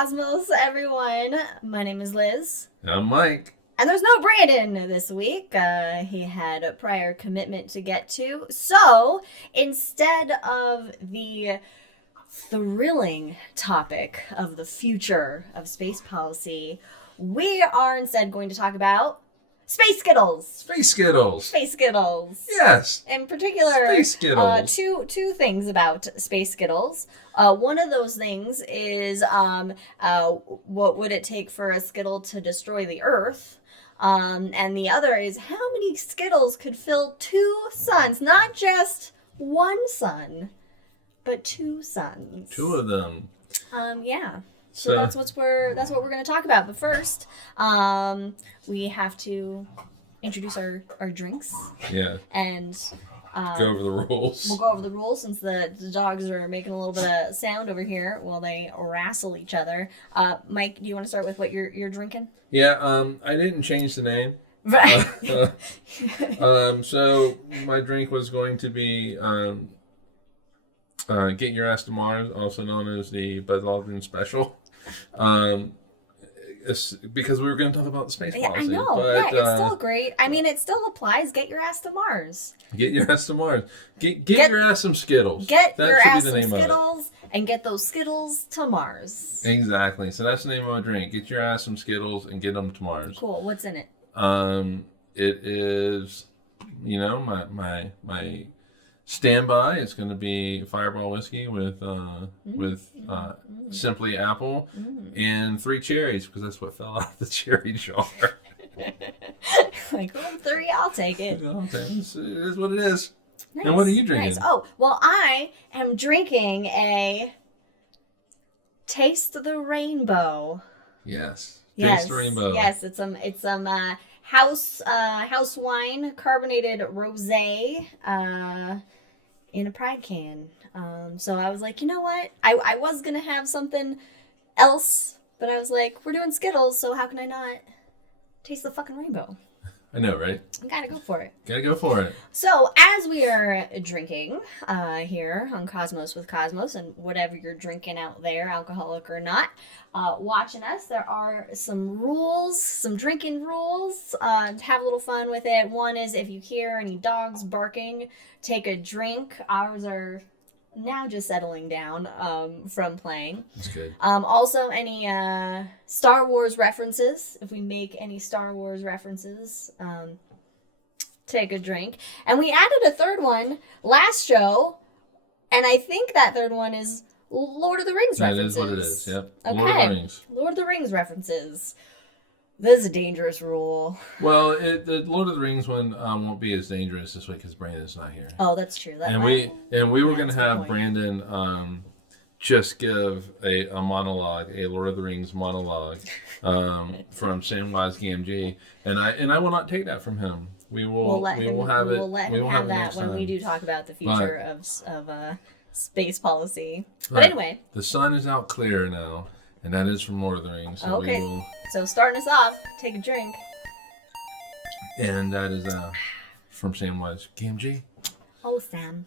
Cosmos, everyone. My name is Liz. I'm Mike. And there's no Brandon this week. He had a prior commitment to get to. So, instead of the thrilling topic of the future of space policy, we are instead going to talk about Space Skittles. Space Skittles. Space Skittles. Yes. In particular, Space Skittles. Two things about Space Skittles. One of those things is what would it take for a Skittle to destroy the Earth? And the other is how many Skittles could fill two suns? Not just one sun, but two suns. Two of them. Yeah. So that's what we're going to talk about. But first, we have to introduce our drinks. Yeah. And go over the rules. We'll go over the rules since the dogs are making a little bit of sound over here while they wrestle each other. Mike, do you want to start with what you're drinking? Yeah. I didn't change the name. Right. So my drink was going to be Get Your Ass to Mars, also known as the Buzz Aldrin Special. Because we were going to talk about the space policy. I know. But, it's still great. I mean, it still applies. Get your ass to Mars. Get your ass to Mars. Get your ass some Skittles. Get your ass some Skittles and get those Skittles to Mars. Exactly. So that's the name of my drink. Get your ass some Skittles and get them to Mars. Cool. What's in it? It is, my standby. It's going to be Fireball whiskey with Simply Apple and 3 cherries because that's what fell out of the cherry jar. Like, 3, I'll take it. Okay, it is what it is. Nice. And what are you drinking? Nice. Oh, well, I am drinking a Taste the Rainbow. Yes. Yes. Taste the Rainbow. Yes, it's some house wine, carbonated rosé, in a Pride can. So I was like, you know what? I was gonna have something else, but I was like, we're doing Skittles, so how can I not taste the fucking rainbow? I know, right? I gotta go for it. Gotta go for it. So as we are drinking here on Cosmos with Cosmos, and whatever you're drinking out there, alcoholic or not, watching us, there are some rules, some drinking rules. Have a little fun with it. One is if you hear any dogs barking, take a drink. Ours are now just settling down from playing. That's good. Also, any Star Wars references. If we make any Star Wars references, take a drink. And we added a third one last show, and I think that third one is Lord of the Rings references. That is what it is, yep. Okay. Lord of the Rings. Lord of the Rings references. This is a dangerous rule. Well, the Lord of the Rings one won't be as dangerous this week because Brandon's not here. Oh, that's true. We were going to have Brandon just give a monologue, a Lord of the Rings monologue from CwC GMG, and I will not take that from him. We'll let him have that when we do talk about the future of space policy. But right. Anyway, the sun is out clear now, and that is from Lord of the Rings. So okay. So starting us off, take a drink. And that is from CwC GMG. Oh, Sam.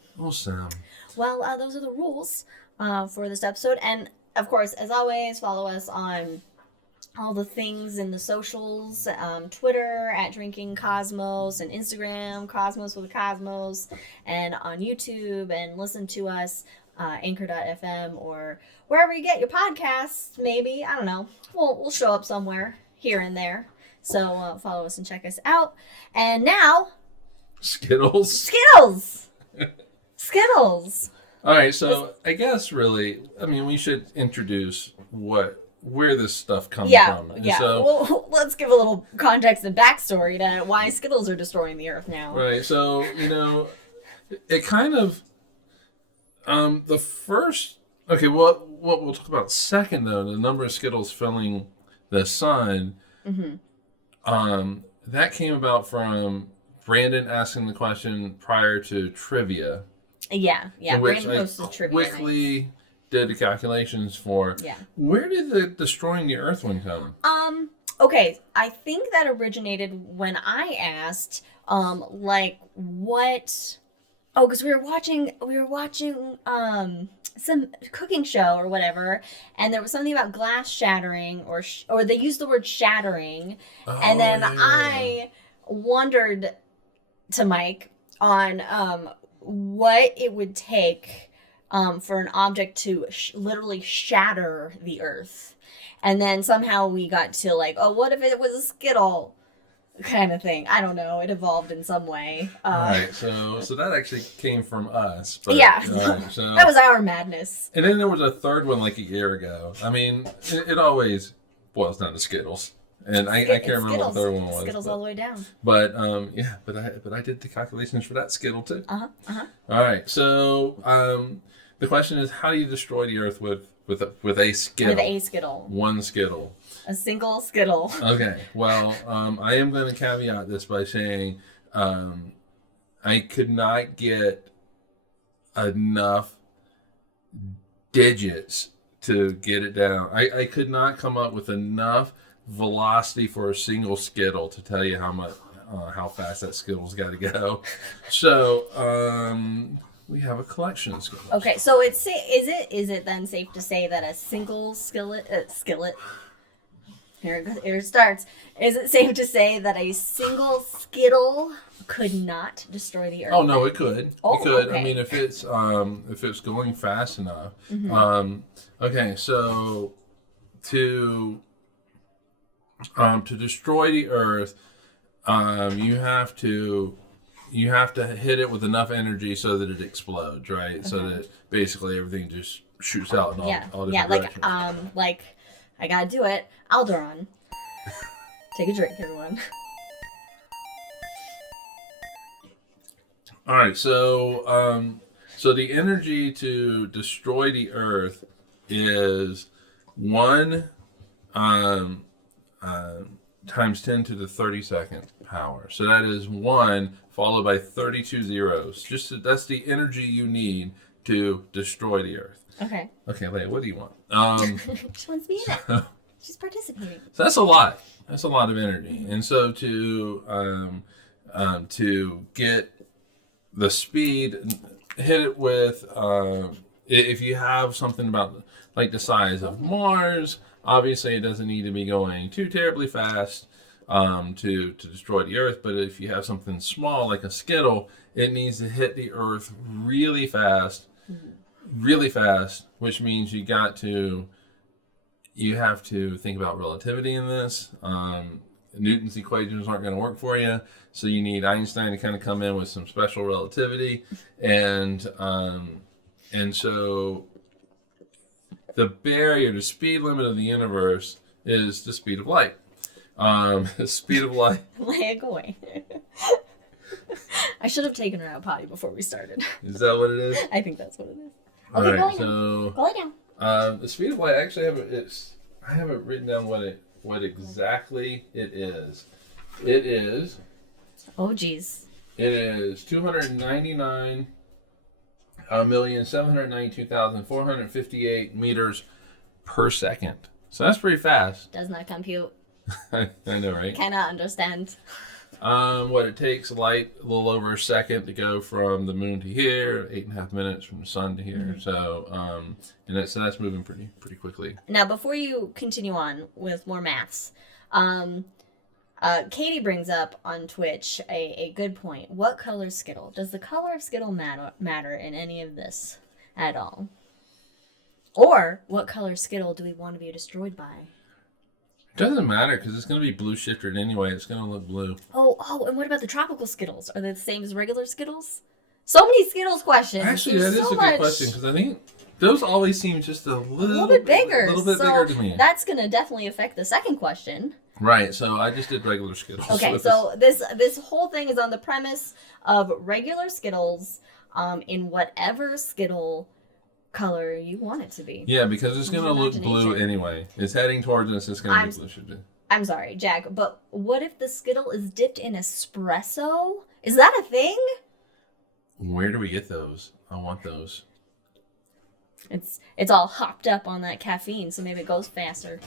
Well, those are the rules for this episode. And, of course, as always, follow us on all the things in the socials. Twitter, @DrinkingCosmos, and Instagram, Cosmos with Cosmos, and on YouTube. And listen to us, Anchor.fm, or wherever you get your podcasts, maybe. I don't know. We'll show up somewhere here and there. So follow us and check us out. And now... Skittles. Skittles. All right, so I guess we should introduce where this stuff comes from. Yeah. So, well, let's give a little context and backstory to why Skittles are destroying the Earth now. Right. So it kind of the first. Okay. What we'll talk about second though, the number of Skittles filling the sun. Mm-hmm. That came about from Brandon asking the question prior to trivia. Yeah. Which Brandon posted trivia. Quickly did the calculations for. Yeah. Where did the destroying the Earth one come? Okay, I think that originated when I asked, what Oh, because we were watching some cooking show or whatever, and there was something about glass shattering, or they used the word shattering, and then I wondered to Mike on what it would take for an object to literally shatter the earth, and then somehow we got to like, oh, what if it was a Skittle? Kind of thing. I don't know. It evolved in some way. Right. So that actually came from us. But, yeah. Right, so, that was our madness. And then there was a third one like a year ago. I mean, it always boils down to Skittles. And I can't remember what the third one was. Skittles all the way down. But yeah, but I did the calculations for that Skittle too. All right. So the question is, how do you destroy the Earth with a Skittle? With a Skittle. One Skittle. A single Skittle. Okay. Well, I am going to caveat this by saying I could not get enough digits to get it down. I could not come up with enough velocity for a single Skittle to tell you how fast that Skittle's got to go. So we have a collection of Skittles. Okay, so is it then safe to say that a single skillet? Here it starts. Is it safe to say that a single Skittle could not destroy the Earth? Oh no, it could. Oh, it could. Okay. I mean, if it's going fast enough. Mm-hmm. Okay, so to destroy the Earth, you have to hit it with enough energy so that it explodes, right? Okay. So that basically everything just shoots out in all different directions. Like I gotta do it. Alderon. Take a drink, everyone. All right, so the energy to destroy the Earth is 1 times 10 to the 32nd power. So that is 1 followed by 32 zeros. That's the energy you need to destroy the Earth. Okay. Okay, Leia, what do you want? She wants me in it. She's participating. So that's a lot. That's a lot of energy. And so to get the speed, hit it with if you have something about like the size of Mars, obviously it doesn't need to be going too terribly fast to destroy the Earth. But if you have something small like a Skittle, it needs to hit the Earth really fast, which means you have to think about relativity in this. Newton's equations aren't going to work for you, so you need Einstein to kind of come in with some special relativity, and so the barrier, the speed limit of the universe is the speed of light. The speed of light. Leia, go away. I should have taken her out potty before we started. Is that what it is? I think that's what it is. All okay, right, go lay down. The speed of light, actually, I haven't written down what exactly it is. It is. Oh, geez. It is 299,792,458 meters per second. So that's pretty fast. Does not compute. I know, right? Cannot understand. What it takes light a little over a second to go from the moon to here, 8.5 minutes from the sun to here. Mm-hmm. So, so that's moving pretty quickly. Now, before you continue on with more maths, Katie brings up on Twitch a good point. What color is Skittle? Does the color of Skittle matter in any of this at all? Or what color Skittle do we want to be destroyed by? It doesn't matter because it's going to be blue shifted anyway. It's going to look blue. Oh, and what about the tropical Skittles? Are they the same as regular Skittles? So many Skittles questions. Actually, that is a good question because I think those always seem just a little bit bigger. A little bit bigger to me. That's going to definitely affect the second question. Right. So I just did regular Skittles. Okay. So this whole thing is on the premise of regular Skittles, in whatever Skittle color you want it to be. Yeah, because it's going to look blue anyway. It's heading towards us. It's going to be blue. I'm sorry, Jack, but what if the Skittle is dipped in espresso? Is that a thing? Where do we get those? I want those. It's all hopped up on that caffeine, so maybe it goes faster.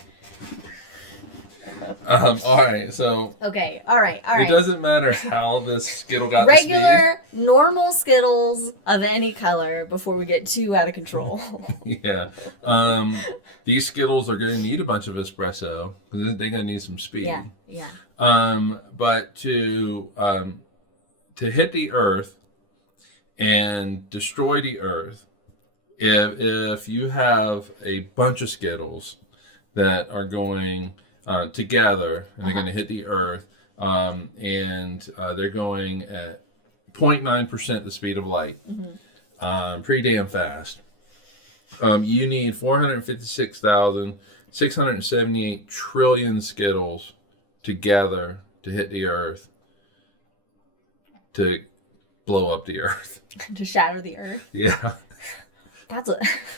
All right, so. Okay, all right. It doesn't matter how this Skittle got regular, normal Skittles of any color before we get too out of control. Yeah. These Skittles are going to need a bunch of espresso because they're going to need some speed. Yeah. But to hit the earth and destroy the earth, if you have a bunch of Skittles that are going together and they're going to hit the earth, and they're going at 0.9% the speed of light, pretty damn fast. You need 456,678 trillion Skittles together to hit the earth, to blow up the earth, to shatter the earth. Yeah.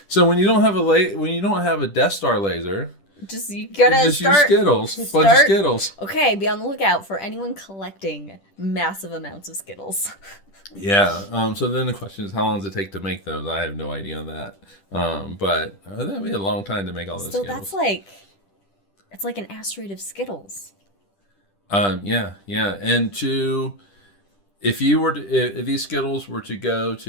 So when you don't have a Death Star laser, you gotta use Skittles. Bunch of Skittles. Okay, be on the lookout for anyone collecting massive amounts of Skittles. Yeah. So then the question is, how long does it take to make those? I have no idea on that. But that'd be a long time to make all those Skittles. So it's like an asteroid of Skittles. Yeah. And if these Skittles were to go at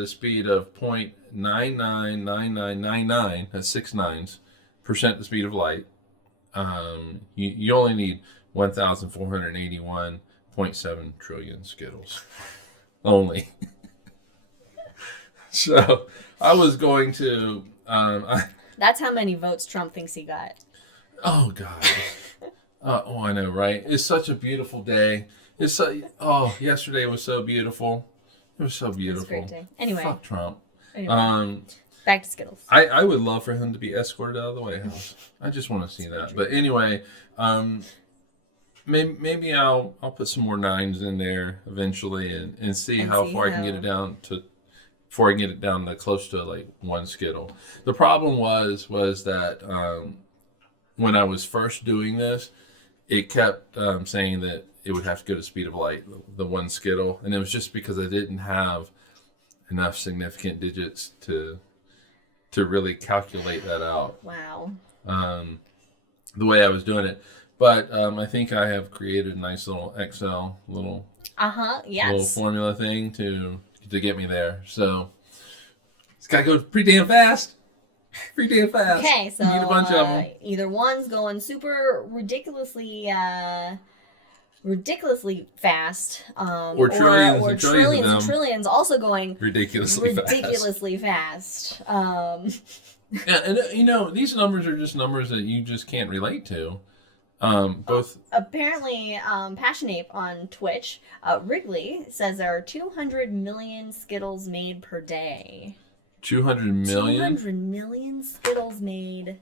a speed of 0.999999, that's 6 nines, percent the speed of light, you only need 1,481.7 trillion Skittles. Only. So I was going to. That's how many votes Trump thinks he got. Oh God. I know, right? It's such a beautiful day. Yesterday was so beautiful. It was so beautiful. It was a great day. Anyway. Fuck Trump. Anyway, back to Skittles. I would love for him to be escorted out of the White House. I just want to see that. But anyway, maybe I'll put some more nines in there eventually and see how far I can get it down to. Before I get it down to close to like 1 Skittle. The problem was that when I was first doing this, it kept saying that it would have to go to speed of light, the 1 Skittle, and it was just because I didn't have enough significant digits to really calculate that out. Wow. The way I was doing it, but I think I have created a nice little Excel little formula thing to get me there. So it's got to go pretty damn fast. Pretty damn fast. Okay, so you need a bunch of them. Either one's going super ridiculously fast, or trillions and trillions also going ridiculously fast. And these numbers are just numbers that you just can't relate to. Apparently, Passionape on Twitch, Wrigley says there are 200 million Skittles made per day. 200 million? 200 million Skittles made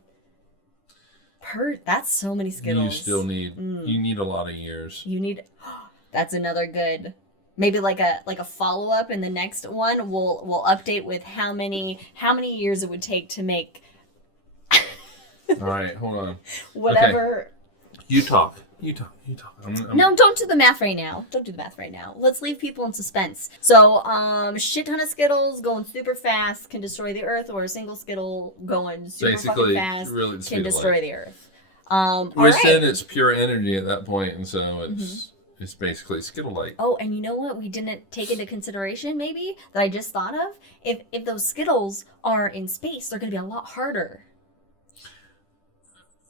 that's so many Skittles. You still need, you need a lot of years. That's another good, maybe like a follow-up in the next one. We'll update with how many years it would take to make. All right, hold on. Whatever. Okay. You talk. No, don't do the math right now. Let's leave people in suspense. So, shit ton of Skittles going super fast can destroy the earth, or a single Skittle going super fucking fast can destroy the earth. Within its pure energy at that point, and so it's basically Skittle-like. Oh, and you know what we didn't take into consideration, maybe, that I just thought of? If those Skittles are in space, they're going to be a lot harder.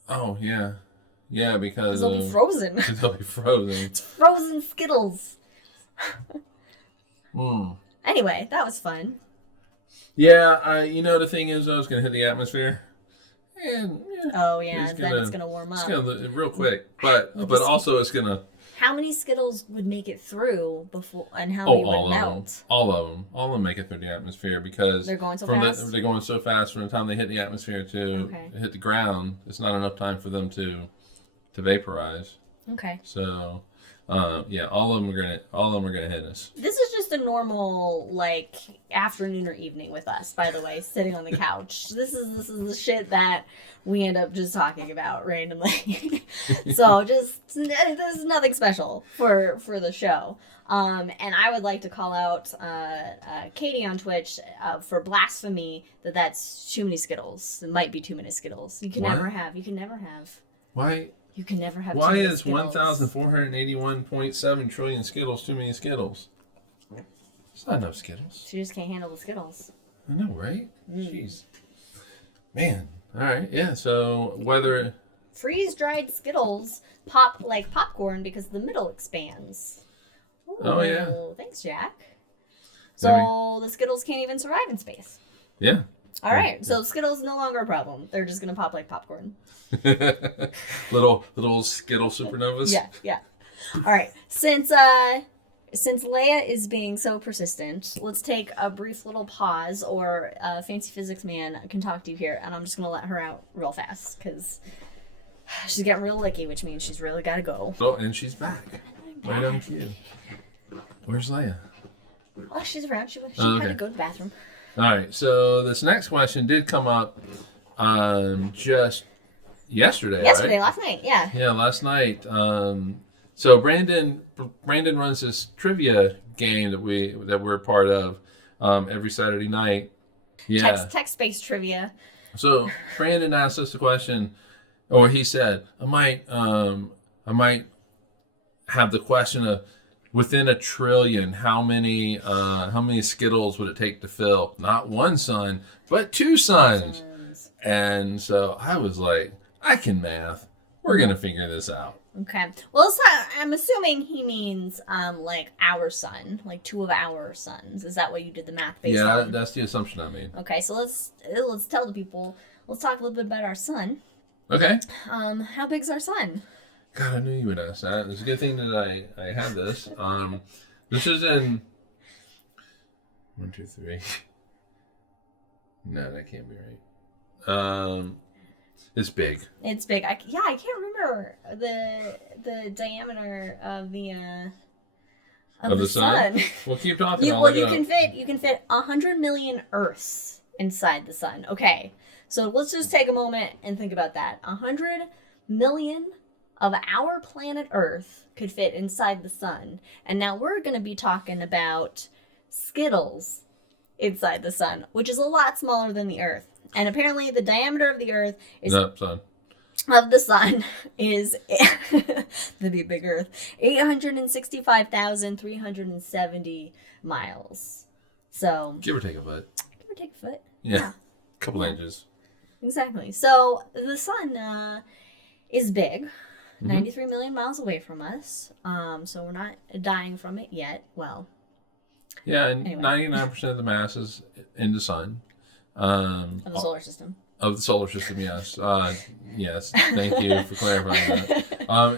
Oh, yeah. Yeah, because they'll be frozen. They'll be frozen. It's frozen Skittles. Hmm. Anyway, that was fun. Yeah, the thing is, I was going to hit the atmosphere. And, then it's going to warm up. It's going to real quick. But also it's going to... How many Skittles would make it through before, and how many would melt? All of them make it through the atmosphere because they're going so fast. They're going so fast from the time they hit the atmosphere to hit the ground. It's not enough time for them to vaporize. Okay. So, all of them are gonna hit us. This is just a normal afternoon or evening with us. By the way, sitting on the couch. This is the shit that we end up just talking about randomly. So this is nothing special for the show. And I would like to call out Katie on Twitch for blasphemy that's too many Skittles. It might be too many Skittles. You can never have. Why? You can never have too Why many is Skittles. 1,481.7 trillion Skittles too many Skittles? It's not enough Skittles. She just can't handle the Skittles. I know, right? Jeez. Man. All right. Yeah. So whether freeze-dried Skittles pop like popcorn because the middle expands. Ooh, oh yeah. Thanks, Jack. So the Skittles can't even survive in space. Yeah. All right. So Skittles no longer a problem. They're just gonna pop like popcorn. little Skittle supernovas. Yeah. All right. Since Leia is being so persistent, let's take a brief little pause, or Fancy Physics Man can talk to you here, and I'm just gonna let her out real fast because she's getting real licky, which means she's really gotta go. Oh, and she's back. Right on cue. Where's Leia? Oh, she's around. She had to go to the bathroom. All right. So this next question did come up just yesterday. Yesterday, right? last night. Yeah. Yeah, last night. So Brandon runs this trivia game that we're part of every Saturday night. Yeah. Text-based trivia. So Brandon asked us the question, or he said, I might have the question of, within a trillion, how many Skittles would it take to fill not one sun, but two suns? And so I was like, I can math. We're gonna figure this out. Okay. Well, I'm assuming he means like our sun, like two of our suns. Is that what you did the math based on? Yeah, that's the assumption I made. Okay, so let's tell the people. Let's talk a little bit about our sun. Okay. How big's our sun? God, I knew you would ask that. It's a good thing that I had this. This is in 1, 2, 3. No, that can't be right. It's big. It's big. I can't remember the diameter of the sun. Well, keep talking. You can fit 100 million Earths inside the sun. Okay, so let's just take a moment and think about that. 100 million of our planet Earth could fit inside the sun, and now we're going to be talking about Skittles inside the sun, which is a lot smaller than the Earth. And apparently the diameter of the Earth is... No, sun. Of the sun is... the big Earth. 865,370 miles. So... Give or take a foot. Give or take a foot. Yeah. A couple inches. Exactly. So the sun is big. 93 million miles away from us. So we're not dying from it yet. Well... Yeah, and anyway. 99% of the mass is in the sun. Of the solar system. Of the solar system, yes. Yes, thank you for clarifying that.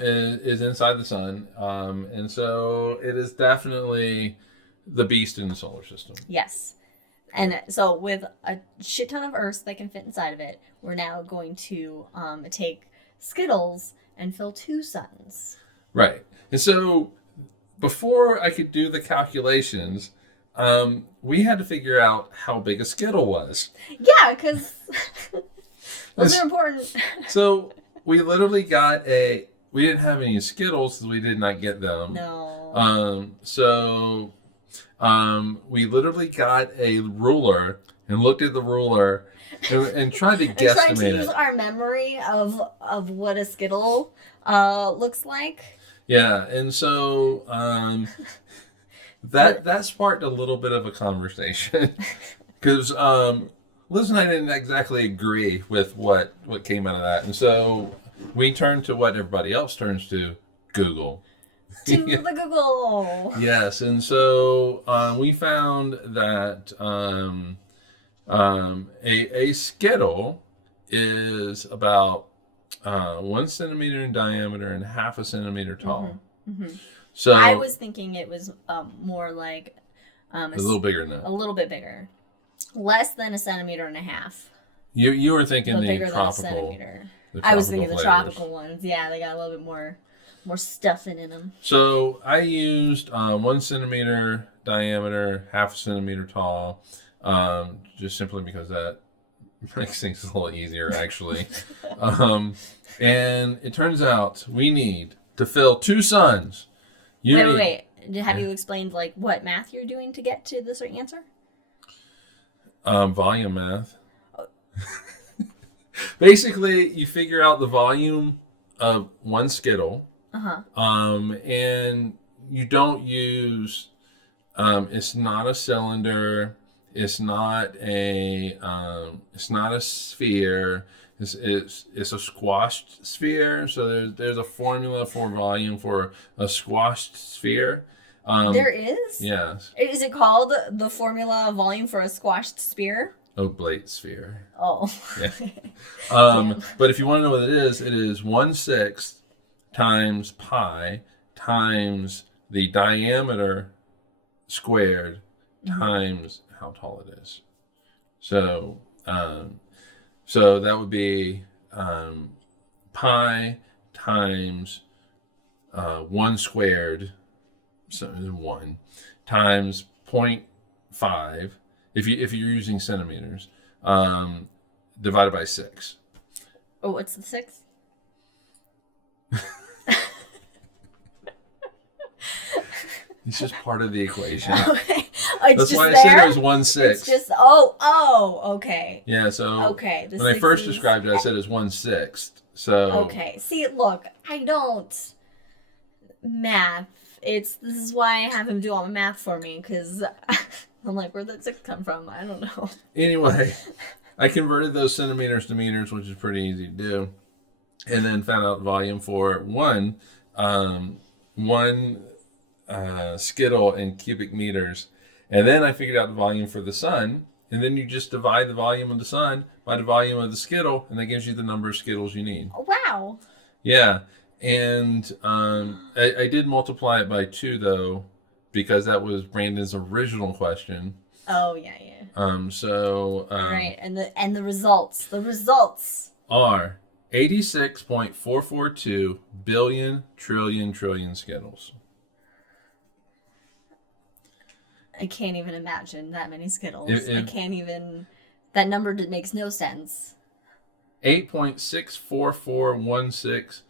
Is inside the sun. And so it is definitely the beast in the solar system. Yes. And so with a shit ton of Earths that can fit inside of it, we're now going to take Skittles and fill 2 suns. Right. And so before I could do the calculations, we had to figure out how big a Skittle was. Yeah, because those are important. So we literally got we didn't have any Skittles because we did not get them. No. So we literally got a ruler and looked at the ruler and tried to guesstimate trying to use our memory of what a Skittle looks like. Yeah, and so that sparked a little bit of a conversation because Liz and I didn't exactly agree with what came out of that, and so we turned to what everybody else turns to, Google. To the Google. Yes, and so we found that a Skittle is about 1 centimeter in diameter and 0.5 centimeter tall. Mm-hmm. Mm-hmm. So I was thinking it was more like a little bigger than that. A little bit bigger, less than 1.5 centimeters. You were thinking the bigger tropical. Than a centimeter. The I was thinking flavors. the tropical ones. Yeah, they got a little bit more stuffing in them. So I used 1 centimeter diameter, 0.5 centimeter tall, just simply because that makes things a little easier, actually. And it turns out we need to fill 2 suns. Wait. Have you explained like what math you're doing to get to this answer? Volume math. Basically, you figure out the volume of one Skittle. And you don't use, it's not a cylinder. It's not a sphere. It's a squashed sphere. So there's a formula for volume for a squashed sphere. There is? Yes. Is it called the formula of volume for a squashed sphere? Oblate sphere. Oh. Yeah. But if you want to know what it is 1/6 times pi times the diameter squared times how tall it is. So that would be pi times 1 squared, so 1 times 0.5 if you're using centimeters, divided by 6. Oh, what's the 6? It's just part of the equation. Okay. That's why I said it was 1/6. It's just okay. Yeah, so okay. When I first described it, I said it was 1/6. So okay. See, look, I don't math. This is why I have him do all the math for me, because I'm like, where'd that 6 come from? I don't know. Anyway, I converted those centimeters to meters, which is pretty easy to do, and then found out volume for one Skittle in cubic meters. And then I figured out the volume for the sun. And then you just divide the volume of the sun by the volume of the Skittle. And that gives you the number of Skittles you need. Oh, wow. Yeah. And I did multiply it by 2, though, because that was Brandon's original question. Oh, yeah. Right. And the results. The results are 86.442 billion trillion Skittles. I can't even imagine that many Skittles. I can't even... That number makes no sense. 8.64416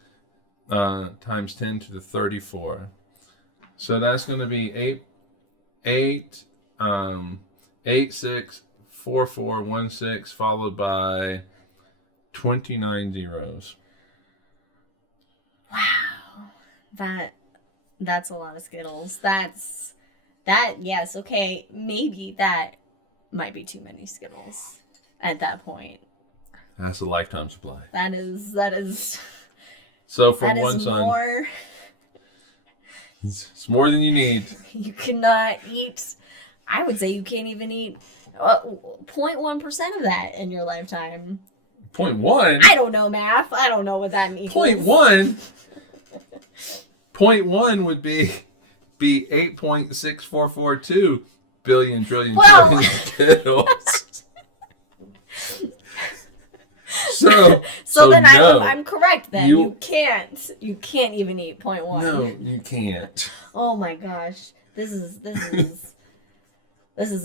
times 10 to the 34. So that's going to be 864416 followed by 29 zeros. Wow. That's a lot of Skittles. Yes, okay, maybe that might be too many Skittles at that point. That's a lifetime supply. That is. So for one son, it's more than you need. You cannot eat. I would say you can't even eat 0.1% of that in your lifetime. 0.1? I don't know math. I don't know what that means. 0.1? 0.1 would be 8.6442 billion trillion Skittles. So then no, I'm correct then. You can't even eat 0.1. No, you can't. Oh my gosh. This is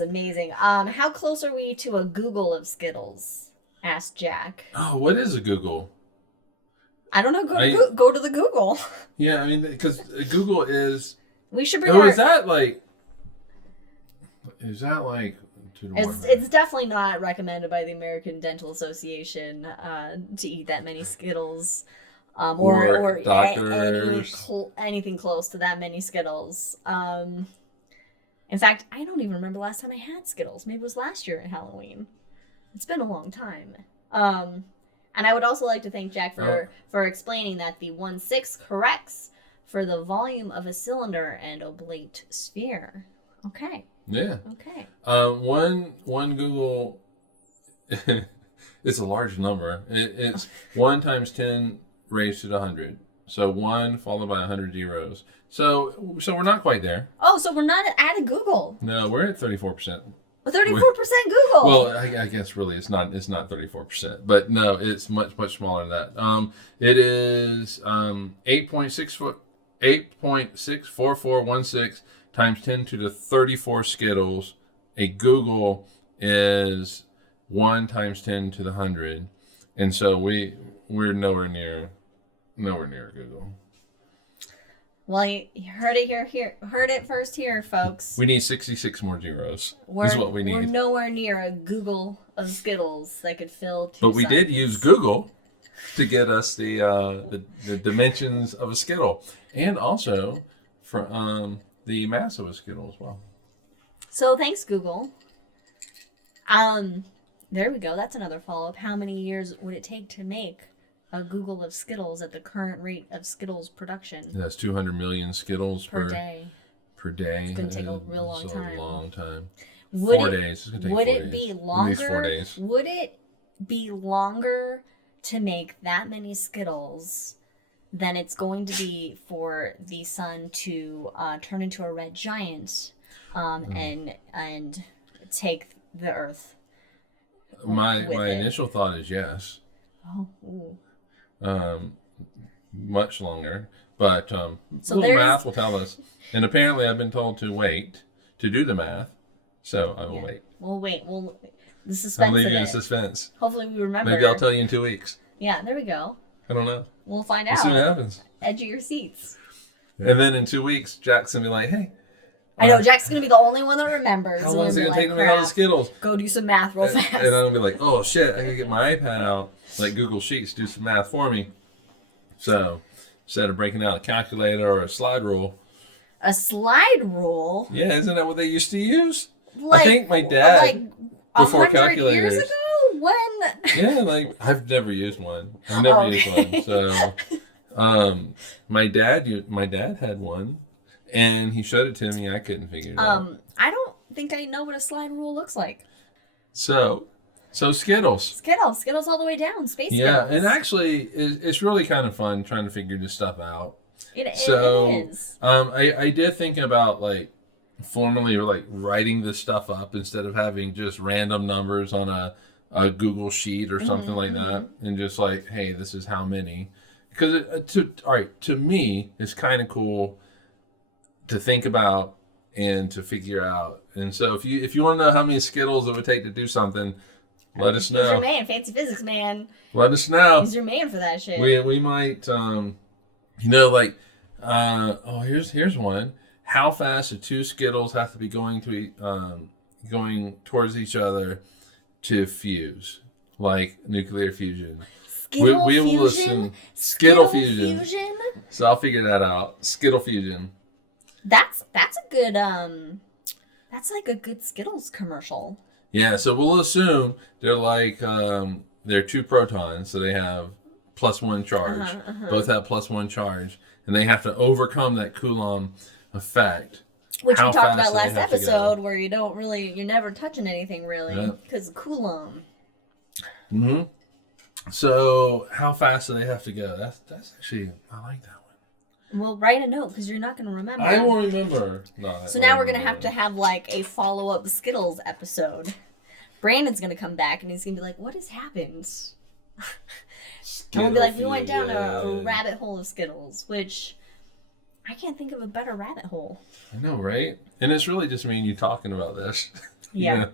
amazing. How close are we to a Google of Skittles? Asked Jack. Oh, what is a Google? I don't know. Go to the Google. Yeah, I mean, because Google is. We should bring. Is that like? It's definitely not recommended by the American Dental Association to eat that many Skittles, or doctors. Anything close to that many Skittles. In fact, I don't even remember the last time I had Skittles. Maybe it was last year at Halloween. It's been a long time. And I would also like to thank Jack for explaining that the 1/6 corrects for the volume of a cylinder and oblate sphere. Okay. Yeah. Okay. One Google, it's a large number. It's 1 times 10 raised to the 100. So 1 followed by 100 zeros. So we're not quite there. Oh, so we're not at a Google. No, we're at 34%. 34% Google. Well, I guess really it's not 34%, but no, it's much smaller than that. It is 8.64416 times 10 to the 34 Skittles. A Google is 1 times 10 to the 100, and so we're nowhere near Google. Well, you heard it heard it first here, folks. We need 66 more zeros. Is what we need. We're nowhere near a Google of Skittles that could fill 2 But we did use Google. to get us the dimensions of a Skittle, and also for the mass of a Skittle as well. So thanks, Google. There we go. That's another follow-up. How many years would it take to make a Google of Skittles at the current rate of Skittles production? That's 200 million Skittles per day. Per day. It's going to take a real long time. A long time. Would 4 days. It's going to take 4 days. Would it be longer? At least 4 days. Would it be longer to make that many Skittles than it's going to be for the sun to turn into a red giant and take the Earth? My initial thought is yes. Oh. Ooh. Much longer, but so little math will tell us. And apparently, I've been told to wait to do the math, so I will wait. We'll wait. The suspense. I'll leave of you in it. suspense. Hopefully, we remember. Maybe I'll tell you in 2 weeks. Yeah, there we go. I don't know. We'll find We'll out. see what happens. Edge of your seats. And then in 2 weeks, Jack's gonna be like, "Hey." I know Jack's gonna be the only one that remembers. How long is it gonna take to make all the Skittles? Go do some math real fast. And I'm gonna be like, "Oh shit! I gotta get my iPad out, like Google Sheets, do some math for me." So instead of breaking out a calculator or a slide rule. A slide rule? Yeah, isn't that what they used to use? Like, I think my dad, like before 100 calculators. years ago? When? Yeah, like I've never used one. I've never used one. So, my dad had one, and he showed it to me. I couldn't figure it out. I don't think I know what a slide rule looks like. So Skittles. Skittles all the way down. Space Skittles. Yeah, and actually, it's really kind of fun trying to figure this stuff out. It is. I did think about like formally like writing this stuff up instead of having just random numbers on a Google sheet or something like that, and just like, hey, this is how many. Because to me, it's kind of cool to think about and to figure out. And so if you want to know how many Skittles it would take to do something, let us know. He's your man, fancy physics man. Let us know. He's your man for that shit. We might, here's one. How fast do 2 Skittles have to be going towards each other to fuse, like nuclear fusion? Skittle we fusion? will assume Skittle fusion. So I'll figure that out. Skittle fusion. That's a good that's like a good Skittles commercial. Yeah, so we'll assume they're like they're 2 protons, so they have +1 charge. Both have +1 charge, and they have to overcome that Coulomb effect. Which we talked about last episode, where you're never touching anything really, because Coulomb. Mm-hmm. So how fast do they have to go? That's actually, I like that one. Well, write a note because you're not going to remember. I won't remember. So now we're going to have like a follow-up Skittles episode. Brandon's going to come back and he's going to be like, what has happened? And we'll be like, we went down a rabbit hole of Skittles, which I can't think of a better rabbit hole. I know, right? And it's really just me and you talking about this. Yeah.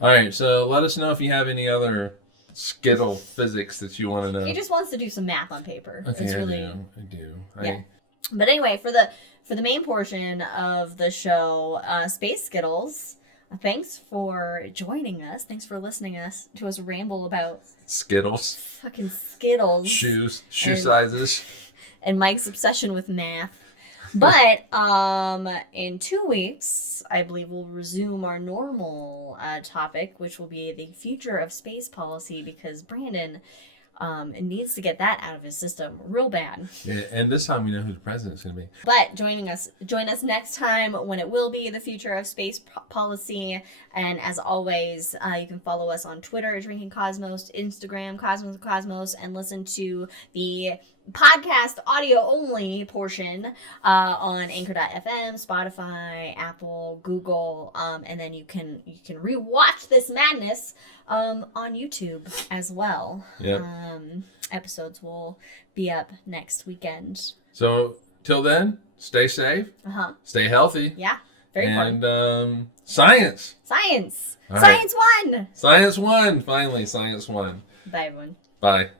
All right, so let us know if you have any other Skittle physics that you want to know. He just wants to do some math on paper. Okay, it's really, I do. Yeah. But anyway, for the main portion of the show, Space Skittles, thanks for joining us. Thanks for listening to us ramble about Skittles. Fucking Skittles. Shoe sizes. And Mike's obsession with math. But in 2 weeks, I believe we'll resume our normal topic, which will be the future of space policy, because Brandon needs to get that out of his system real bad. Yeah, and this time we know who the president's going to be. But join us next time when it will be the future of space policy. And as always, you can follow us on Twitter, Drinking Cosmos, Instagram, Cosmos, and listen to the podcast audio only portion on Anchor.fm, Spotify, Apple, Google, and then you can rewatch this madness on YouTube as well. Yep. Episodes will be up next weekend. So till then, stay safe. Stay healthy. Yeah. Very important. And science. Science. All Science right. won. Science won. Finally, science won. Bye, everyone. Bye.